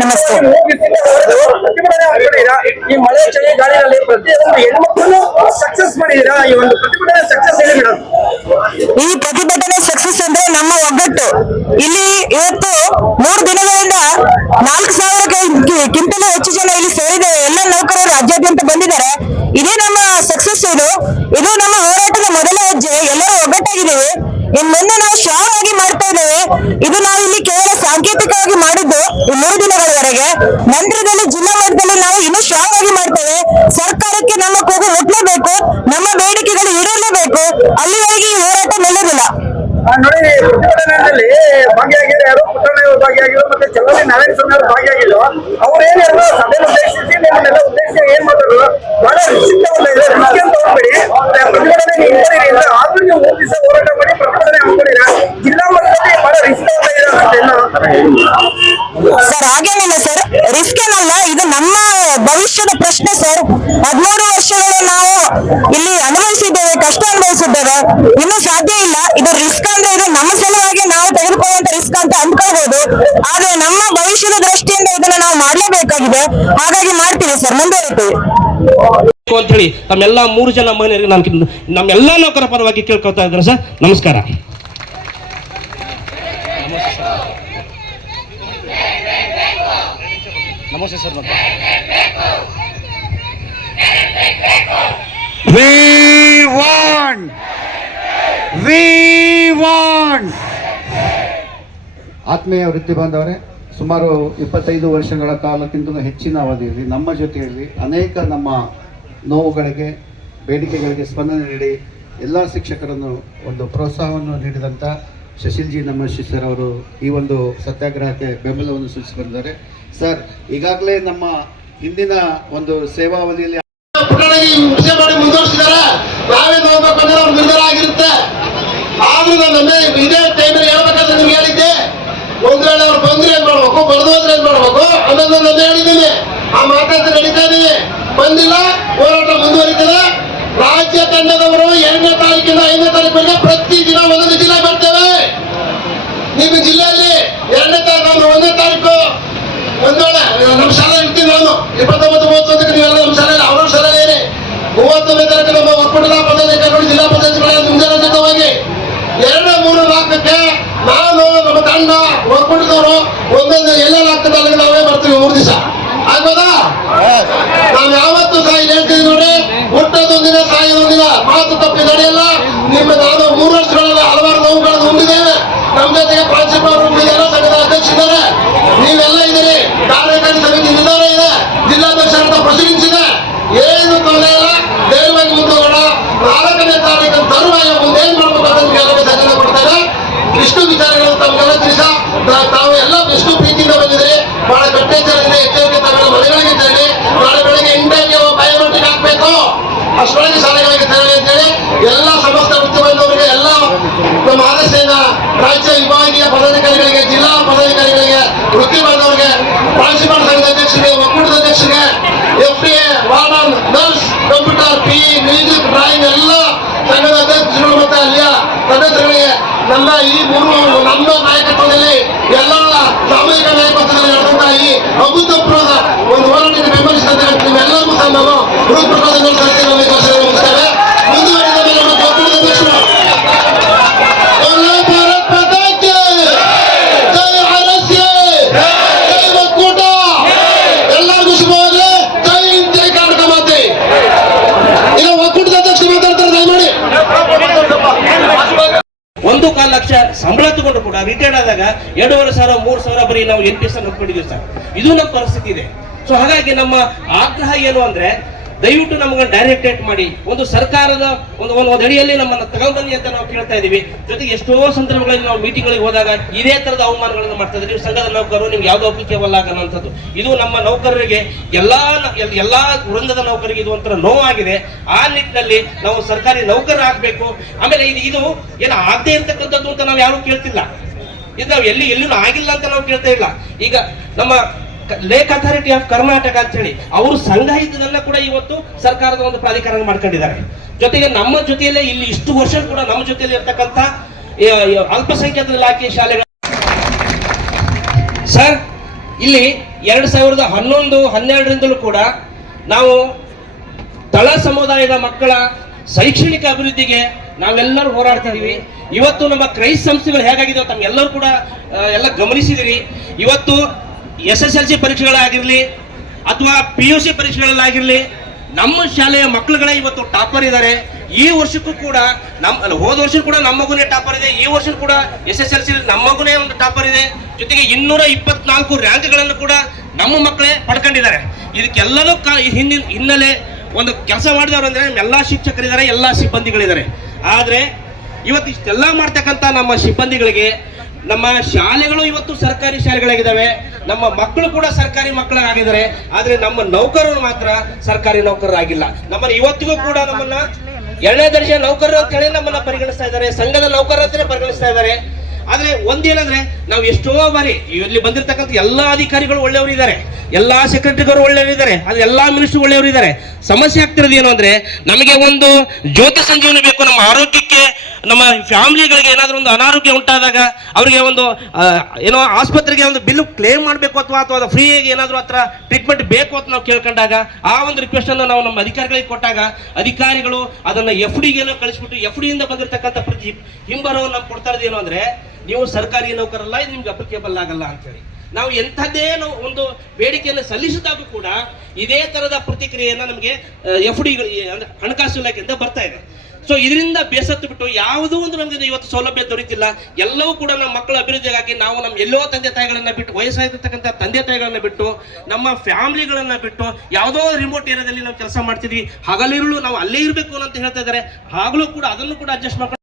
ನಮಸ್ತೆ. ಈ ಮಳೆ ಪ್ರತಿಯೊಂದು ಹೆಣ್ಮಕ್ಳು ಸಕ್ಸಸ್ ಮಾಡಿದೀರಾ ಈ ಒಂದು ಪ್ರತಿಭಟನೆ ಸಕ್ಸಸ್ ಹೇಳಿ ಮೇಡಮ್ ಈ ಪ್ರತಿಭಟನೆ ಸಕ್ಸಸ್ ಅಂದ್ರೆ ನಮ್ಮ ಒಗ್ಗಟ್ಟು. ಇಲ್ಲಿ ಇವತ್ತು ಮೂರು ದಿನಗಳಿಂದ ನಾಲ್ಕು ಸಾವಿರಕ್ಕಿಂತಲೂ ಹೆಚ್ಚು ಜನ ಇಲ್ಲಿ ಸೇರಿದ್ದಾರೆ. ಎಲ್ಲ ನೌಕರರು ರಾಜ್ಯಾದ್ಯಂತ ಬಂದಿದ್ದಾರೆ. ಇದೇ ನಮ್ಮ ಸಕ್ಸಸ್ ಇದು. ಇದು ನಮ್ಮ ಹೋರಾಟದ ಮೊದಲ ಹೆಜ್ಜೆ. ಎಲ್ಲರೂ ಒಗ್ಗಟ್ಟಾಗಿದ್ದೀವಿ. ಇನ್ ಮುಂದೆ ನಾವು ಸ್ಟ್ರಾಂಗ್ ಆಗಿ ಮಾಡ್ತಾ ಇದ್ದೇವೆ. ಇದು ನಾವು ಸಾಂಕೇತಿಕವಾಗಿ ಮಾಡಿದ್ದು ಮೂರು ದಿನಗಳವರೆಗೆ. ನಂತರದಲ್ಲಿ ಜಿಲ್ಲಾ ಮಟ್ಟದಲ್ಲಿ ನಾವು ಇನ್ನೂ ಸ್ಟ್ರಾಂಗ್ ಆಗಿ ಮಾಡ್ತೇವೆ. ಸರ್ಕಾರಕ್ಕೆ ನಮ್ಮ ಕೂಗು ಮುಟ್ಲೇಬೇಕು ನಮ್ಮ ಬೇಡಿಕೆಗಳು ಈಡೇರಲೇಬೇಕು. ಅಲ್ಲಿವರೆಗೆ ಈ ಹೋರಾಟ ನಿಲ್ಲುವುದಿಲ್ಲ ಆ, ನೋಡಿ ಪ್ರತಿಭಟನೆಯಲ್ಲಿ ಯಾರು? ಪುಟ್ಟಣ್ಣ ಭಾಗಿಯಾಗಿರೋ ಮತ್ತೆ ಚಲೋನಿ ನಾರಾಯಣ ಸ್ವಾಮಿ ಅವರು ಭಾಗಿಯಾಗಿರೋ ಅವ್ರು ಏನ್ ಹೇಳಿದ್ರು ಸಭೆ ಹಾಗೇನಿಲ್ಲ ಸರ್ ರಿಸ್ಕ್ ಏನಲ್ಲ ಇದು ನಮ್ಮ ಭವಿಷ್ಯದ ಪ್ರಶ್ನೆ ಸರ್ ಹದಿಮೂರು ವರ್ಷಗಳ ನಾವು ಇಲ್ಲಿ ಅನುಭವಿಸಿದ್ದೇವೆ ಕಷ್ಟ ಅನುಭವಿಸಿದ್ದೇವೆ ಇನ್ನು ಸಾಧ್ಯ ಇಲ್ಲ. ಇದು ರಿಸ್ಕ್ ಅಂದ್ರೆ ಇದು ನಮ್ಮ ಸಲುವಾಗಿ ನಾವು ತೆಗೆದುಕೊಳ್ಳುವಂತ ರಿಸ್ಕ್ ಅಂತ ಅಂದ್ಕೊಳ್ಬಹುದು ಆದ್ರೆ ನಮ್ಮ ಭವಿಷ್ಯದ ದೃಷ್ಟಿಯಿಂದ ಇದನ್ನ ನಾವು ಮಾಡಲೇಬೇಕಾಗಿದೆ. ಹಾಗಾಗಿ ಮಾಡ್ತೀವಿ ಸರ್ ಮುಂದುವರಿತೀವಿ. ಅಂತ ಹೇಳಿ ತಮ್ಮೆಲ್ಲ ಮೂರು ಜನ ಮಹಿಳೆಯರಿಗೆ ನಾನು ನಮ್ಮೆಲ್ಲ ನೌಕರ ಪರವಾಗಿ ಕೇಳ್ಕೊತಾ ಇದ್ರೆ ಸರ್ ನಮಸ್ಕಾರ. ನಮಸ್ತೆ sir we want we want ಆತ್ಮೀಯ ವೃತ್ತಿ ಬಾಂಧವರೇ ಸುಮಾರು ಇಪ್ಪತ್ತೈದು ವರ್ಷಗಳ ಕಾಲಕ್ಕಿಂತ ಹೆಚ್ಚಿನ ಅವಧಿಯಲ್ಲಿ ನಮ್ಮ ಜೊತೆಯಲ್ಲಿ ಅನೇಕ ನಮ್ಮ ನೋವುಗಳಿಗೆ ಬೇಡಿಕೆಗಳಿಗೆ ಸ್ಪಂದನೆ ನೀಡಿ ಎಲ್ಲ ಶಿಕ್ಷಕರನ್ನು ಒಂದು ಪ್ರೋತ್ಸಾಹವನ್ನು ನೀಡಿದಂಥ ಶಶಿಲ್ಜಿ ನಮ್ಮ ಶಿಷ್ಯರವರು ಈ ಒಂದು ಸತ್ಯಾಗ್ರಹಕ್ಕೆ ಬೆಂಬಲವನ್ನು ಸೂಚಿಸಿ ಬಂದಿದ್ದಾರೆ ಸರ್, ಈಗಾಗಲೇ ನಮ್ಮ ಹಿಂದಿನ ಒಂದು ಸೇವಾವಧಿಯಲ್ಲಿ ಮುಂದುವರಿಸಿದಾರೆ. ನಾವೇ ನೋಡ್ಬೇಕು ಅನ್ನೋದು ಅವ್ರ ನಿರ್ಧಾರ ಆಗಿರುತ್ತೆ. ಆದ್ರೂ ನಾನು ಇದೇ ಟೈಮಲ್ಲಿ ಹೇಳ್ಬೇಕಾದ್ರೆ ನಿಮ್ಗೆ ಹೇಳಿದ್ದೆ. ಒಂದ್ ವೇಳೆ ಅವ್ರು ಬಂದ್ರೆ ಏನ್ ಮಾಡ್ಬೇಕು? ಬರ್ದು ಹೋದ್ರೆ ಏನ್ ಮಾಡ್ಬೇಕು? ಅನ್ನೋದು ನಾನು ಹೇಳಿದ್ದೀನಿ. ಆ ಮಾತಾಡ್ತಾ ನಡೀತಾ ಇದೀನಿ. ಬಂದಿಲ್ಲ, ಹೋರಾಟ ಮುಂದುವರಿತದೆ. ರಾಜ್ಯ ತಂಡದವರು ಎರಡನೇ ತಾರೀಕಿಂದ ಐದನೇ ತಾರೀಕಿಗೆ ಪ್ರತಿ ದಿನ ಒಂದೊಂದು ಜಿಲ್ಲೆ ಬರ್ತೇವೆ. ನಿಮ್ಮ ಜಿಲ್ಲೆಯಲ್ಲಿ ಎರಡನೇ ತಾರೀಕು ಅಂದ್ರೆ ಒಂದನೇ ತಾರೀಕು. ಒಂದ್ ವೇಳೆ ನಮ್ಮ ಶಾಲೆ ಇರ್ತೀನಿ ನಾನು. ಇಪ್ಪತ್ತೊಂಬತ್ತು ಮೂವತ್ತೊಂದಕ್ಕೆ ನೀವೆಲ್ಲ ನಮ್ಮ ಶಾಲೆಯಲ್ಲಿ ಅವ್ರ ಶಾಲೆಯಲ್ಲಿ ಮೂವತ್ತೊಂದನೇ ತಾರೀಕು ನಮ್ಮ ಒಕ್ಕೂಟದ ಪದಾಧಿಕಾರಿಗಳು ಕರ್ಕೊಂಡು ಜಿಲ್ಲಾ ಪಂಚಾಯತ್ಗಳ ಮುಂಜಾನೆ ಎರಡು ಮೂರು ನಾಲ್ಕಕ್ಕೆ ನಾನು ನಮ್ಮ ತಂಡ ಒಕ್ಕೂಟದವರು ಒಂದೊಂದು ಎಲ್ಲ ನಾಲ್ಕು ಅಲ್ಲಿಗೆ ನಾವೇ ಬರ್ತೀವಿ ಮೂರು ದಿವಸ. ಆಗ್ಬೋದಾ? ನಾವು ಯಾವತ್ತು ಸಹ ಇಲ್ಲಿ ಹೇಳ್ತೀವಿ ನೋಡಿ ಹುಟ್ಟದೊಂದಿನ ಸಾಯೋದಿಲ್ಲ ಮಾತು ತಪ್ಪಿ ನಡೆಯಲ್ಲ. ನಿಮ್ಮ ನಾನು ಮೂರು ವರ್ಷಗಳಲ್ಲಿ ಹಲವಾರು ನೋವುಗಳನ್ನು ಹೊಂದಿದ್ದೇವೆ ನಮ್ಮ ಜೊತೆಗೆ ಪ್ರಾಂಶುಪಾಲರು ಹೊಂದಿದ್ದಾರೆ ಸಂಘದ ಅಧ್ಯಕ್ಷರಿದ್ದಾರೆ ನೀವೆಲ್ಲ ಇದ್ದೀರಿ ಕಾರ್ಯಕಾರಿ ಸಮಿತಿ ನಿರ್ಧಾರ ಇದೆ ಜಿಲ್ಲಾಧ್ಯಕ್ಷರ ಪ್ರೆಸಿಡೆನ್ಸ್ ಇದೆ ಏನು ತೊಂದರೆ ಇಲ್ಲ ಧೈರ್ಯವಾಗಿ ಮುಂದೋಗೋಣ ನಾಲ್ಕನೇ ತಾರೀಕು ತರುವಾಯ ಮುಂದೆ ಏನ್ ಮಾಡ್ಬೇಕು ಅಂತ ನಿಮ್ಗೆ ಎಲ್ಲ ಸಜನೆ ಕೊಡ್ತಾರೆ ಇಷ್ಟು ವಿಚಾರಗಳನ್ನು ತಮಗೆಲ್ಲ ತಿಳಿಸ ತಾವು ಎಲ್ಲ ಎಷ್ಟು ಪ್ರೀತಿಯಿಂದ ಬಂದಿದ್ರೆ ಬಹಳ ಕಟ್ಟೆಚ್ಚರದಿಂದ ಎಚ್ಚರಿಕೆ ತಮ್ಮ ಮನೆಗಳಿಗೆ ತೆರಳಿ ನಾಳೆ ಬೆಳಗ್ಗೆ ಇಂಡಿಯಾಗೆ ಬಯೋಮೆಟ್ರಿಕ್ ಹಾಕ್ಬೇಕು ಅಷ್ಟರೊಳಗೆ ಶಾಲೆಗಳಿಗೆ ತೆರಳಿ ಅಂತೇಳಿ ಎಲ್ಲ ಸಮಸ್ತ ವೃತ್ತಿ ಬಂದವರಿಗೆ ಎಲ್ಲ ನಮ್ಮ ಆರ್ಎಸ್ಐನ ರಾಜ್ಯ ವಿಭಾಗೀಯ ಪದಾಧಿಕಾರಿಗಳಿಗೆ, ಜಿಲ್ಲಾ ಪದಾಧಿಕಾರಿಗಳಿಗೆ, ವೃತ್ತಿ ಮಾಡಿದವರಿಗೆ ಪ್ರಾಂಶುಪಾಲ ಸಂಘದ ಅಧ್ಯಕ್ಷರಿಗೆ, ಒಕ್ಕೂಟದ ಅಧ್ಯಕ್ಷರಿಗೆ F A warden, nurse, computer, P, music, drawing ಎಲ್ಲ ಸಂಘದ ಅಧ್ಯಕ್ಷರು ಮತ್ತೆ ಅಲ್ಲಿಯ ಸದಸ್ಯರಿಗೆ ನನ್ನ ಈ ಮೂರು ನಮ್ಮ ನಾಯಕತ್ವದಲ್ಲಿ ಎಲ್ಲ ಸಾಮೂಹಿಕ ನಾಯಕತ್ವದಲ್ಲಿ ನಡೆದಂತಹ ಈ ಅಭೂತಪೂರ್ವದ ಒಂದು ಹೋರಾಟಕ್ಕೆ ಬೆಂಬಲಿಸಿದಂತೆ ನಿಮ್ಮೆಲ್ಲರಿಗೂ ಸಹ ನಾನು ಹೃತ್ಪೂರ್ವಕವಾಗಿ ಒಂದು ಕಾಲು ಲಕ್ಷ ಸಂಬಳ ತಗೊಂಡು ಕೂಡ ರಿಟೈರ್ಡ್ ಆದಾಗ ಎರಡೂವರೆ ಸಾವಿರ, ಮೂರು ಸಾವಿರ ಬರೀ ನಾವು ಎನ್ ಪಿ ಎಸ್ ಅನ್ನು ಸರ್. ಇದು ನಮ್ಮ ಪರಿಸ್ಥಿತಿ ಇದೆ. ಸೊ ಹಾಗಾಗಿ ನಮ್ಮ ಆಗ್ರಹ ಏನು ಅಂದ್ರೆ ದಯವಿಟ್ಟು ನಮಗೆ ಡೈರೆಕ್ಟೇಟ್ ಮಾಡಿ. ಒಂದು ಸರ್ಕಾರದ ಒಂದು ಒಂದು ಅಡಿಯಲ್ಲಿ ನಮ್ಮನ್ನು ತಗೊಂಡ್ಬನ್ನಿ ಅಂತ ನಾವು ಕೇಳ್ತಾ ಇದೀವಿ. ಜೊತೆಗೆ ಎಷ್ಟೋ ಸಂದರ್ಭಗಳಲ್ಲಿ ನಾವು ಮೀಟಿಂಗ್ಗಳಿಗೆ ಹೋದಾಗ ಇದೇ ತರದ ಅವಮಾನಗಳನ್ನು ಮಾಡ್ತಾ ಇದ್ದೀವಿ ಸಂಘದ ನೌಕರರು, ನಿಮ್ಗೆ ಯಾವ್ದು ಅಪ್ಲಿಕೇಬಲ್ ಅನ್ನೋಂಥದ್ದು ಇದು ನಮ್ಮ ನೌಕರರಿಗೆ ಎಲ್ಲಾ ಎಲ್ಲಾ ವೃಂದದ ನೌಕರಿಗೆ ಇದು ಒಂಥರ ನೋವಾಗಿದೆ. ಆ ನಿಟ್ಟಿನಲ್ಲಿ ನಾವು ಸರ್ಕಾರಿ ನೌಕರರು ಆಗಬೇಕು ಆಮೇಲೆ ಇದು ಇದು ಏನು ಆಗದೆ ಇರ್ತಕ್ಕಂಥದ್ದು ಅಂತ ನಾವು ಯಾರು ಕೇಳ್ತಿಲ್ಲ. ಇದು ನಾವು ಎಲ್ಲಿ ಎಲ್ಲಿನೂ ಆಗಿಲ್ಲ ಅಂತ ನಾವು ಕೇಳ್ತಾ ಇಲ್ಲ. ಈಗ ನಮ್ಮ ಲೇಕ್ ಅಥಾರಿಟಿ ಆಫ್ ಕರ್ನಾಟಕ ಅಂತ ಹೇಳಿ, ಅವರು ಸಂಘ ಇದ್ದದನ್ನ ಕೂಡ ಇವತ್ತು ಸರ್ಕಾರದ ಒಂದು ಪ್ರಾಧಿಕಾರ ಮಾಡ್ಕೊಂಡಿದ್ದಾರೆ. ಜೊತೆಗೆ ನಮ್ಮ ಜೊತೆಯಲ್ಲೇ ಇಲ್ಲಿ ಇಷ್ಟು ವರ್ಷ ಕೂಡ ನಮ್ಮ ಜೊತೆಯಲ್ಲಿ ಇರ್ತಕ್ಕಂಥ ಅಲ್ಪಸಂಖ್ಯಾತ ಇಲಾಖೆ ಶಾಲೆಗಳು. ಸರ್, ಇಲ್ಲಿ ಎರಡ್ ಸಾವಿರದ ಹನ್ನೊಂದು, ಹನ್ನೆರಡರಿಂದಲೂ ಕೂಡ ನಾವು ತಳ ಸಮುದಾಯದ ಮಕ್ಕಳ ಶೈಕ್ಷಣಿಕ ಅಭಿವೃದ್ಧಿಗೆ ನಾವೆಲ್ಲರೂ ಹೋರಾಡ್ತಾ ಇದೀವಿ. ಇವತ್ತು ನಮ್ಮ ಕ್ರೈಸ್ತ ಸಂಸ್ಥೆಗಳು ಹೇಗಾಗಿದೆ ತಮ್ಮೆಲ್ಲರೂ ಕೂಡ ಎಲ್ಲ ಗಮನಿಸಿದಿರಿ. ಇವತ್ತು ಎಸ್ ಎಸ್ ಎಲ್ ಸಿ ಪರೀಕ್ಷೆಗಳಾಗಿರಲಿ ಅಥವಾ ಪಿ ಯು ಸಿ ಪರೀಕ್ಷೆಗಳಲ್ಲಾಗಿರಲಿ, ನಮ್ಮ ಶಾಲೆಯ ಮಕ್ಕಳುಗಳೇ ಇವತ್ತು ಟಾಪರ್ ಇದ್ದಾರೆ. ಈ ವರ್ಷಕ್ಕೂ ಕೂಡ ನಮ್ಮ ಹೋದ ವರ್ಷ ಕೂಡ ನಮ್ಮ ಮಗುನೇ ಟಾಪರ್ ಇದೆ. ಈ ವರ್ಷ ಕೂಡ ಎಸ್ ಎಸ್ ಎಲ್ ಸಿ ನಮ್ಮ ಮಗುನೇ ಒಂದು ಟಾಪರ್ ಇದೆ. ಜೊತೆಗೆ ಇನ್ನೂರ ಇಪ್ಪತ್ನಾಲ್ಕು ರ್ಯಾಂಕ್ಗಳನ್ನು ಕೂಡ ನಮ್ಮ ಮಕ್ಕಳೇ ಪಡ್ಕೊಂಡಿದ್ದಾರೆ. ಇದಕ್ಕೆಲ್ಲದೂ ಕ ಹಿಂದಿನ ಹಿನ್ನೆಲೆ ಒಂದು ಕೆಲಸ ಮಾಡಿದವರು ಅಂದರೆ ಎಲ್ಲ ಶಿಕ್ಷಕರಿದ್ದಾರೆ, ಎಲ್ಲ ಸಿಬ್ಬಂದಿಗಳಿದ್ದಾರೆ. ಆದರೆ, ಇವತ್ತು ಇಷ್ಟೆಲ್ಲ ಮಾಡ್ತಕ್ಕಂಥ ನಮ್ಮ ಸಿಬ್ಬಂದಿಗಳಿಗೆ ನಮ್ಮ ಶಾಲೆಗಳು ಇವತ್ತು ಸರ್ಕಾರಿ ಶಾಲೆಗಳಾಗಿದ್ದಾವೆ. ನಮ್ಮ ಮಕ್ಕಳು ಕೂಡ ಸರ್ಕಾರಿ ಮಕ್ಕಳಾಗಿದ್ದಾರೆ. ಆದರೆ ನಮ್ಮ ನೌಕರರು ಮಾತ್ರ ಸರ್ಕಾರಿ ನೌಕರರಾಗಿಲ್ಲ. ನಮ್ಮ ಇವತ್ತಿಗೂ ಕೂಡ ನಮ್ಮನ್ನ ಎರಡನೇ ದರ್ಜೆ ನೌಕರರು ಅಂತ ಹೇಳಿ ನಮ್ಮನ್ನ ಪರಿಗಣಿಸ್ತಾ ಇದ್ದಾರೆ. ಸಂಘದ ನೌಕರರು ಅಂತಾನೆ ಪರಿಗಣಿಸ್ತಾ ಇದ್ದಾರೆ. ಆದ್ರೆ ಒಂದೇನಂದ್ರೆ ನಾವು ಎಷ್ಟೋ ಬಾರಿ ಇಲ್ಲಿ ಬಂದಿರತಕ್ಕಂಥ ಎಲ್ಲಾ ಅಧಿಕಾರಿಗಳು ಒಳ್ಳೆಯವರು ಇದ್ದಾರೆ, ಎಲ್ಲಾ ಸೆಕ್ರೆಟರಿಗಳು ಒಳ್ಳೆಯವರು ಇದ್ದಾರೆ, ಆದರೆ ಎಲ್ಲಾ ಮಿನಿಸ್ಟರ್ ಒಳ್ಳೆಯವರು ಇದ್ದಾರೆ. ಸಮಸ್ಯೆ ಆಗ್ತಿರೋದು ಏನು ಅಂದ್ರೆ, ನಮಗೆ ಒಂದು ಜ್ಯೋತಿ ಸಂಜೀವನಿ ಬೇಕು, ನಮ್ಮ ಆರೋಗ್ಯಕ್ಕೆ, ನಮ್ಮ ಫ್ಯಾಮಿಲಿಗಳಿಗೆ ಏನಾದರೂ ಒಂದು ಅನಾರೋಗ್ಯ ಉಂಟಾದಾಗ ಅವರಿಗೆ ಒಂದು ಏನೋ ಆಸ್ಪತ್ರೆಗೆ ಒಂದು ಬಿಲ್ ಕ್ಲೇಮ್ ಮಾಡಬೇಕು ಅಥವಾ ಅಥವಾ ಫ್ರೀಯಾಗಿ ಏನಾದರೂ ಹತ್ರ ಟ್ರೀಟ್ಮೆಂಟ್ ಬೇಕು ಅಂತ ನಾವು ಕೇಳ್ಕೊಂಡಾಗ, ಆ ಒಂದು ರಿಕ್ವೆಸ್ಟ್ ಅನ್ನು ನಾವು ನಮ್ಮ ಅಧಿಕಾರಿಗಳಿಗೆ ಕೊಟ್ಟಾಗ, ಅಧಿಕಾರಿಗಳು ಅದನ್ನ ಎಫ್ ಡಿಗೆ ಕಳಿಸ್ಬಿಟ್ಟು ಎಫ್ ಡಿಯಿಂದ ಬಂದಿರತಕ್ಕಂಥ ಪ್ರತಿ ಹಿಂಬರವನ್ನು ನಮ್ಗೆ ಕೊಡ್ತಾ ಇರೋದು ಏನು ಅಂದ್ರೆ ನೀವು ಸರ್ಕಾರಿ ನೌಕರಲ್ಲ ಇದು ನಿಮ್ಗೆ ಅಪ್ಲಿಕೇಬಲ್ ಆಗಲ್ಲ ಅಂತೇಳಿ. ನಾವು ಎಂಥದ್ದೇ ಒಂದು ಬೇಡಿಕೆಯನ್ನು ಸಲ್ಲಿಸಿದಾಗೂ ಕೂಡ ಇದೇ ತರದ ಪ್ರತಿಕ್ರಿಯೆಯನ್ನು ನಮಗೆ ಎಫ್ ಡಿ ಅಂದ್ರೆ ಹಣಕಾಸು ಇಲಾಖೆಯಿಂದ ಬರ್ತಾ ಇದೆ. ಸೊ ಇದರಿಂದ ಬೇಸತ್ತು ಬಿಟ್ಟು ಯಾವುದೂ ಒಂದು ನಮಗೆ ಇವತ್ತು ಸೌಲಭ್ಯ ದೊರೀತಿಲ್ಲ. ಎಲ್ಲವೂ ಕೂಡ ನಮ್ಮ ಮಕ್ಕಳ ಅಭಿವೃದ್ಧಿಗಾಗಿ ನಾವು ನಮ್ಮ ಎಲ್ಲೋ ತಂದೆ ತಾಯಿಗಳನ್ನ ಬಿಟ್ಟು, ವಯಸ್ಸಾಗಿರ್ತಕ್ಕಂಥ ತಂದೆ ತಾಯಿಗಳನ್ನ ಬಿಟ್ಟು, ನಮ್ಮ ಫ್ಯಾಮಿಲಿಗಳನ್ನ ಬಿಟ್ಟು, ಯಾವುದೋ ರಿಮೋಟ್ ಏರಿಯಾದಲ್ಲಿ ನಾವು ಕೆಲಸ ಮಾಡ್ತಿದ್ವಿ. ಹಗಲಿರುಳು ನಾವು ಅಲ್ಲೇ ಇರಬೇಕು ಅಂತ ಹೇಳ್ತಾ ಇದ್ದಾರೆ. ಆಗಲೂ ಕೂಡ ಅದನ್ನು ಕೂಡ ಅಡ್ಜಸ್ಟ್ ಮಾಡ್ಕೊಂಡು